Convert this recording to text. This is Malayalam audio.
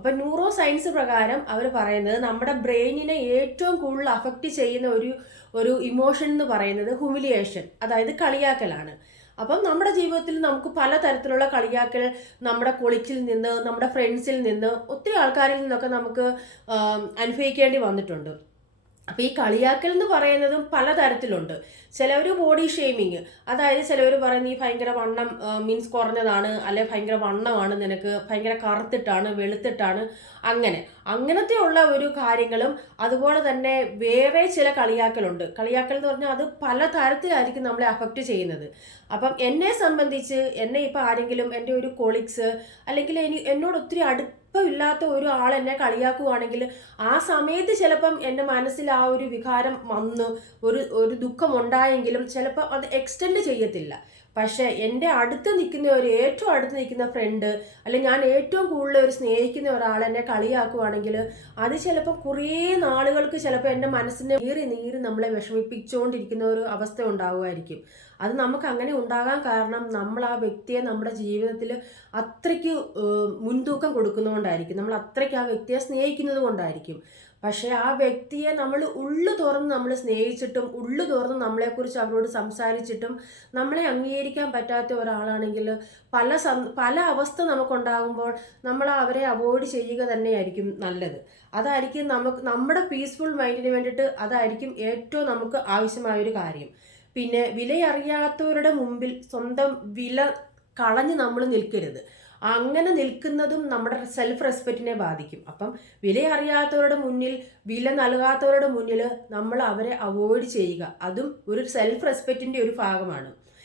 അപ്പം ന്യൂറോ സയൻസ് പ്രകാരം അവർ പറയുന്നത് നമ്മുടെ ബ്രെയിനിനെ ഏറ്റവും കൂടുതൽ അഫക്റ്റ് ചെയ്യുന്ന ഒരു ഇമോഷൻ എന്ന് പറയുന്നത് ഹ്യൂമിലിയേഷൻ, അതായത് കളിയാക്കലാണ്. അപ്പം നമ്മുടെ ജീവിതത്തിൽ നമുക്ക് പലതരത്തിലുള്ള കളിയാക്കൽ നമ്മുടെ കൊളീഗ്സിൽ നിന്ന്, നമ്മുടെ ഫ്രണ്ട്സിൽ നിന്ന്, ഒത്തിരി ആൾക്കാരിൽ നിന്നൊക്കെ നമുക്ക് അനുഭവിക്കേണ്ടി വന്നിട്ടുണ്ട്. അപ്പോൾ ഈ കളിയാക്കൽ എന്ന് പറയുന്നതും പലതരത്തിലുണ്ട്. ചിലവർ ബോഡി ഷെയ്മിങ്, അതായത് ചിലവർ പറയും നീ ഭയങ്കര വണ്ണം മീൻസ് കുറഞ്ഞതാണ്, അല്ലെ ഭയങ്കര വണ്ണമാണ് നിനക്ക്, ഭയങ്കര കറുത്തിട്ടാണ്, വെളുത്തിട്ടാണ്, അങ്ങനത്തെ ഉള്ള ഒരു കാര്യങ്ങളും. അതുപോലെ തന്നെ വേറെ ചില കളിയാക്കലുണ്ട്. കളിയാക്കൽ എന്ന് പറഞ്ഞാൽ അത് പല തരത്തിലായിരിക്കും നമ്മളെ അഫക്റ്റ് ചെയ്യുന്നത്. അപ്പം എന്നെ സംബന്ധിച്ച്, എന്നെ ഇപ്പം ആരെങ്കിലും എൻ്റെ ഒരു കൊളീഗ്സ് അല്ലെങ്കിൽ എന്നോട് ഒത്തിരി ഇപ്പം ഇല്ലാത്ത ഒരു ആൾ എന്നെ കളിയാക്കുവാണെങ്കിൽ ആ സമയത്ത് ചിലപ്പം എൻ്റെ മനസ്സിൽ ആ ഒരു വികാരം വന്ന് ഒരു ദുഃഖം ഉണ്ടായെങ്കിലും ചിലപ്പോൾ അത് എക്സ്റ്റെൻഡ് ചെയ്യത്തില്ല. പക്ഷെ എൻ്റെ അടുത്ത് നിൽക്കുന്ന ഏറ്റവും അടുത്ത് നിൽക്കുന്ന ഫ്രണ്ട്, അല്ലെങ്കിൽ ഞാൻ ഏറ്റവും കൂടുതൽ സ്നേഹിക്കുന്ന ഒരാൾ എന്നെ കളിയാക്കുവാണെങ്കിൽ അത് ചിലപ്പോൾ കുറേ നാളുകൾക്ക് ചിലപ്പോൾ എൻ്റെ മനസ്സിനെ നീറി നമ്മളെ വിഷമിപ്പിച്ചുകൊണ്ടിരിക്കുന്ന ഒരു അവസ്ഥ ഉണ്ടാവുമായിരിക്കും. അത് നമുക്ക് അങ്ങനെ ഉണ്ടാകാൻ കാരണം നമ്മൾ ആ വ്യക്തിയെ നമ്മുടെ ജീവിതത്തിൽ അത്രയ്ക്ക് മുൻതൂക്കം കൊടുക്കുന്നതുകൊണ്ടായിരിക്കും, നമ്മൾ അത്രയ്ക്ക് ആ വ്യക്തിയെ സ്നേഹിക്കുന്നത് കൊണ്ടായിരിക്കും. പക്ഷേ ആ വ്യക്തിയെ നമ്മൾ ഉള്ളു തുറന്ന് നമ്മൾ സ്നേഹിച്ചിട്ടും ഉള്ളു തുറന്ന് നമ്മളെക്കുറിച്ച് അവരോട് സംസാരിച്ചിട്ടും നമ്മളെ അംഗീകരിക്കാൻ പറ്റാത്ത ഒരാളാണെങ്കിൽ പല അവസ്ഥ നമുക്കുണ്ടാകുമ്പോൾ നമ്മൾ അവരെ അവോയ്ഡ് ചെയ്യുക തന്നെയായിരിക്കും നല്ലത്. അതായിരിക്കും നമ്മുടെ പീസ്ഫുൾ മൈൻഡിന് വേണ്ടിയിട്ട് അതായിരിക്കും ഏറ്റവും നമുക്ക് ആവശ്യമായൊരു കാര്യം. പിന്നെ വിലയറിയാത്തവരുടെ മുമ്പിൽ സ്വന്തം വില കളഞ്ഞ് നമ്മൾ നിൽക്കരുത്. അങ്ങനെ നിൽക്കുന്നതും നമ്മുടെ സെൽഫ് റെസ്പെക്റ്റിനെ ബാധിക്കും. അപ്പം വിലയറിയാത്തവരുടെ മുന്നിൽ, വില നൽകാത്തവരുടെ മുന്നിൽ നമ്മൾ അവരെ അവോയ്ഡ് ചെയ്യുക, അതും ഒരു സെൽഫ് റെസ്പെക്റ്റിൻ്റെ ഒരു ഭാഗമാണ്.